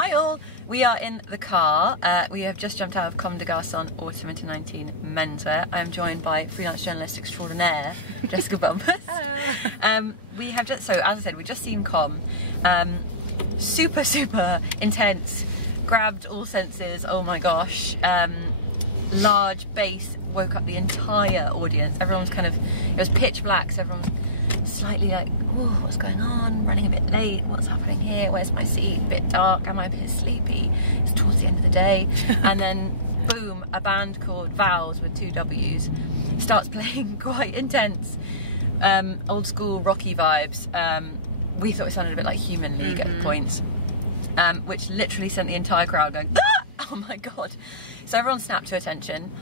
Hi all, we are in the car. We have just jumped out of Comme de Garçons Autumn Winter 19 Menswear. I am joined by freelance journalist extraordinaire Jessica Bumpus. Hello. We have just, so as I said, we've just seen Comme. Super intense, grabbed all senses, oh my gosh. Large bass woke up the entire audience. Everyone's kind of, it was pitch black, so everyone's slightly like, whoa, what's going on? Running a bit late, what's happening here? Where's my seat? A bit dark, am I a bit sleepy? It's towards the end of the day. And then, boom, a band called Vowws with 2 W's starts playing quite intense, old school rocky vibes. We thought it sounded a bit like Human League at points, which literally sent the entire crowd going, ah! Oh my god. So everyone snapped to attention.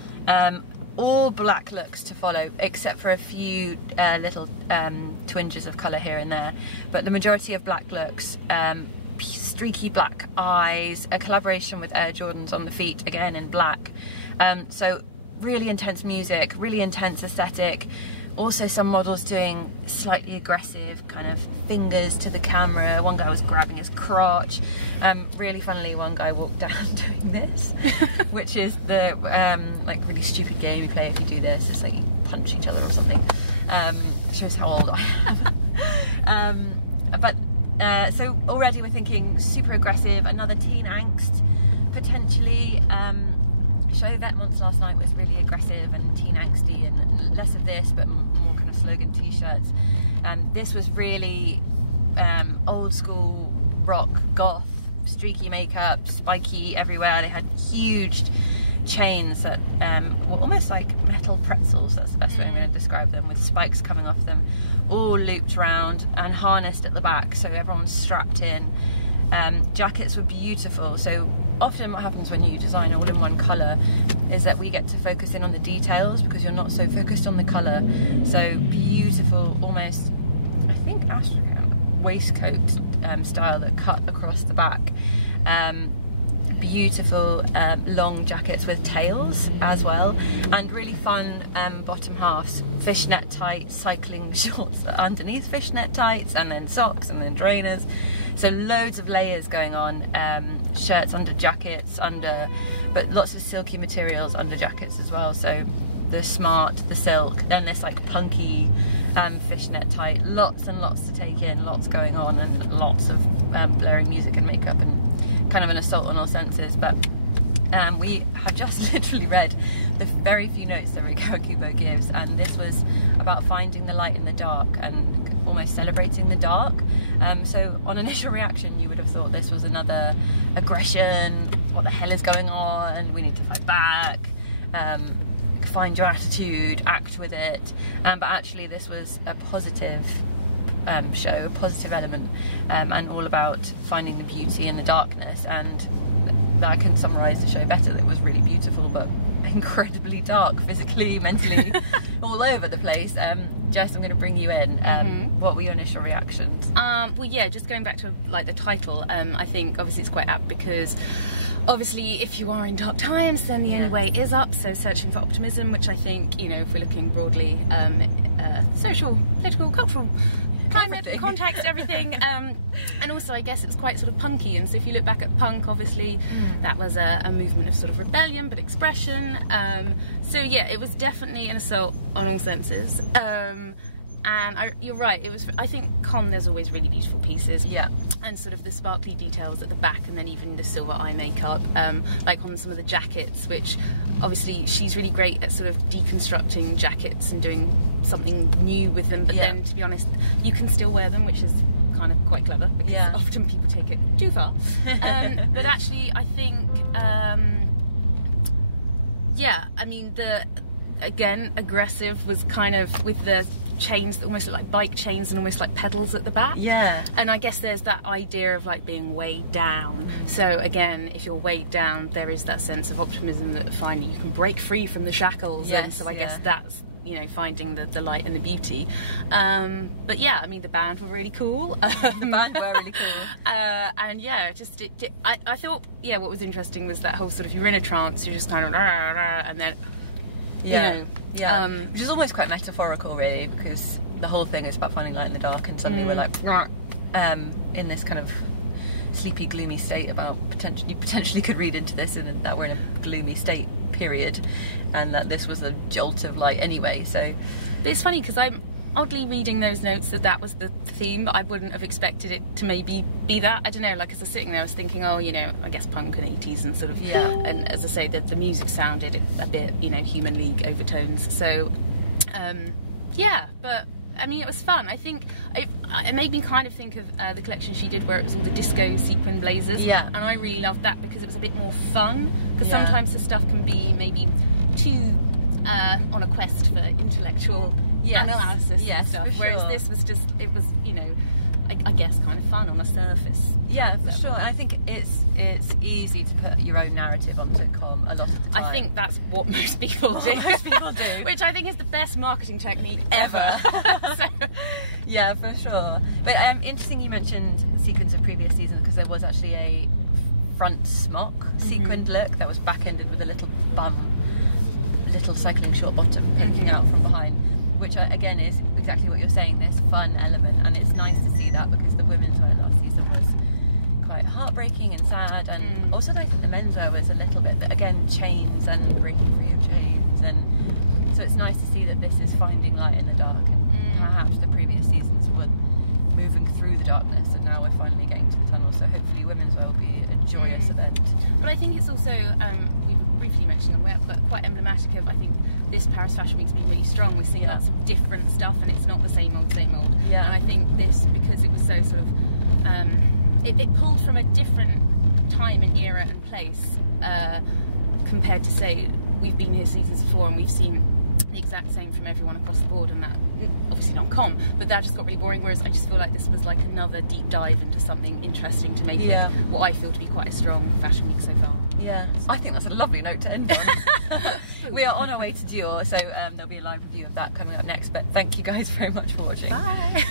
All black looks to follow, except for a few little twinges of colour here and there. But the majority of black looks, streaky black eyes, a collaboration with Air Jordans on the feet, again in black. So really intense music, really intense aesthetic. Also some models doing slightly aggressive kind of fingers to the camera. One guy was grabbing his crotch. Really funnily, one guy walked down doing this, which is the like really stupid game you play if you do this. It's like you punch each other or something. Shows how old I am. So already we're thinking super aggressive, another teen angst potentially. Show that month last night was really aggressive and teen angsty, and less of this but more kind of slogan t-shirts. This was really old school rock, goth, streaky makeup, spiky everywhere. They had huge chains that were almost like metal pretzels, that's the best way I'm going to describe them, with spikes coming off them, all looped around and harnessed at the back, so everyone's strapped in. Jackets were beautiful. So often what happens when you design all in one colour is that we get to focus in on the details because you're not so focused on the colour. So beautiful, almost, I think, astrakhan waistcoat style that cut across the back. Beautiful long jackets with tails as well, and really fun bottom halves, fishnet tights, cycling shorts underneath fishnet tights, and then socks, and then trainers. So loads of layers going on, shirts under jackets, but lots of silky materials under jackets as well. So the smart, the silk, then this like punky fishnet tight, lots and lots to take in, lots going on, and lots of blaring music and makeup, and kind of an assault on all senses. But we have just literally read the very few notes that Ricardo Kubo gives, and this was about finding the light in the dark and almost celebrating the dark. So on initial reaction you would have thought this was another aggression, what the hell is going on, we need to fight back, find your attitude, act with it, but actually this was a positive show, a positive element, and all about finding the beauty in the darkness. And that can summarise the show better. That it was really beautiful but incredibly dark, physically, mentally, all over the place. Jess, I'm going to bring you in. What were your initial reactions? Well, yeah, just going back to like the title, I think obviously it's quite apt because obviously if you are in dark times then the only way is up, so searching for optimism, which I think, you know, if we're looking broadly, social, political, cultural, climate, context, everything, and also I guess it's quite sort of punky, and so if you look back at punk, obviously that was a movement of sort of rebellion but expression, so yeah, it was definitely an assault on all senses. And you're right, it was, I think Comme, there's always really beautiful pieces, and sort of the sparkly details at the back, and then even the silver eye makeup, like on some of the jackets, which obviously she's really great at sort of deconstructing jackets and doing something new with them, but then to be honest you can still wear them, which is kind of quite clever because often people take it too far. But actually I think I mean, again, aggressive was kind of with the chains that almost look like bike chains and almost like pedals at the back. And I guess there's that idea of like being weighed down. So again, if you're weighed down, there is that sense of optimism that finally you can break free from the shackles. And so I guess that's, you know, finding the light and the beauty. But yeah, I mean, the band were really cool. The band were really cool. And yeah, just I thought, yeah, what was interesting was that whole sort of, you're in a trance, you're just kind of and then you know, which is almost quite metaphorical really, because the whole thing is about finding light in the dark, and suddenly we're like in this kind of sleepy, gloomy state about you potentially could read into this and that we're in a gloomy state period, and that this was a jolt of light anyway. So but it's funny because I'm oddly reading those notes that was the theme, but I wouldn't have expected it to maybe be that. I don't know, like as I was sitting there I was thinking, oh, you know, I guess punk and 80s and sort of, and as I say, the music sounded a bit, you know, Human League overtones. So yeah, but I mean, it was fun. I think it made me kind of think of the collection she did where it was all the disco sequin blazers. Yeah. And I really loved that because it was a bit more fun. Because sometimes the stuff can be maybe too on a quest for intellectual analysis and stuff. Whereas this was just, it was, you know, I guess kind of fun on a surface. Yeah, for sure. And I think it's easy to put your own narrative onto Comme a lot of the time. I think that's what most people do. Which I think is the best marketing technique ever. Yeah, for sure. But interesting you mentioned sequins of previous seasons, because there was actually a front smock sequined look that was back-ended with a little bum, little cycling short bottom poking out from behind, which again is exactly what you're saying, this fun element, and it's nice to see that because the women's wear last season was quite heartbreaking and sad, and also I think the menswear was a little bit, again, chains and breaking free of chains, and so it's nice to see that this is finding light in the dark, and perhaps the previous seasons were moving through the darkness and now we're finally getting to the tunnel, so hopefully women's wear will be a joyous event. But I think it's also, we were briefly mentioning them, but quite emblematic of, I think, this Paris Fashion Week's been really strong. We're seeing lots of different stuff and it's not the same old. Yeah. And I think this, because it was so sort of, it pulled from a different time and era and place compared to, say, we've been here seasons before and we've seen the exact same from everyone across the board, and that, obviously not Comme, but that just got really boring, whereas I just feel like this was like another deep dive into something interesting to make it what I feel to be quite a strong fashion week so far. Yeah, I think that's a lovely note to end on. We are on our way to Dior, so there'll be a live review of that coming up next, but thank you guys very much for watching. Bye!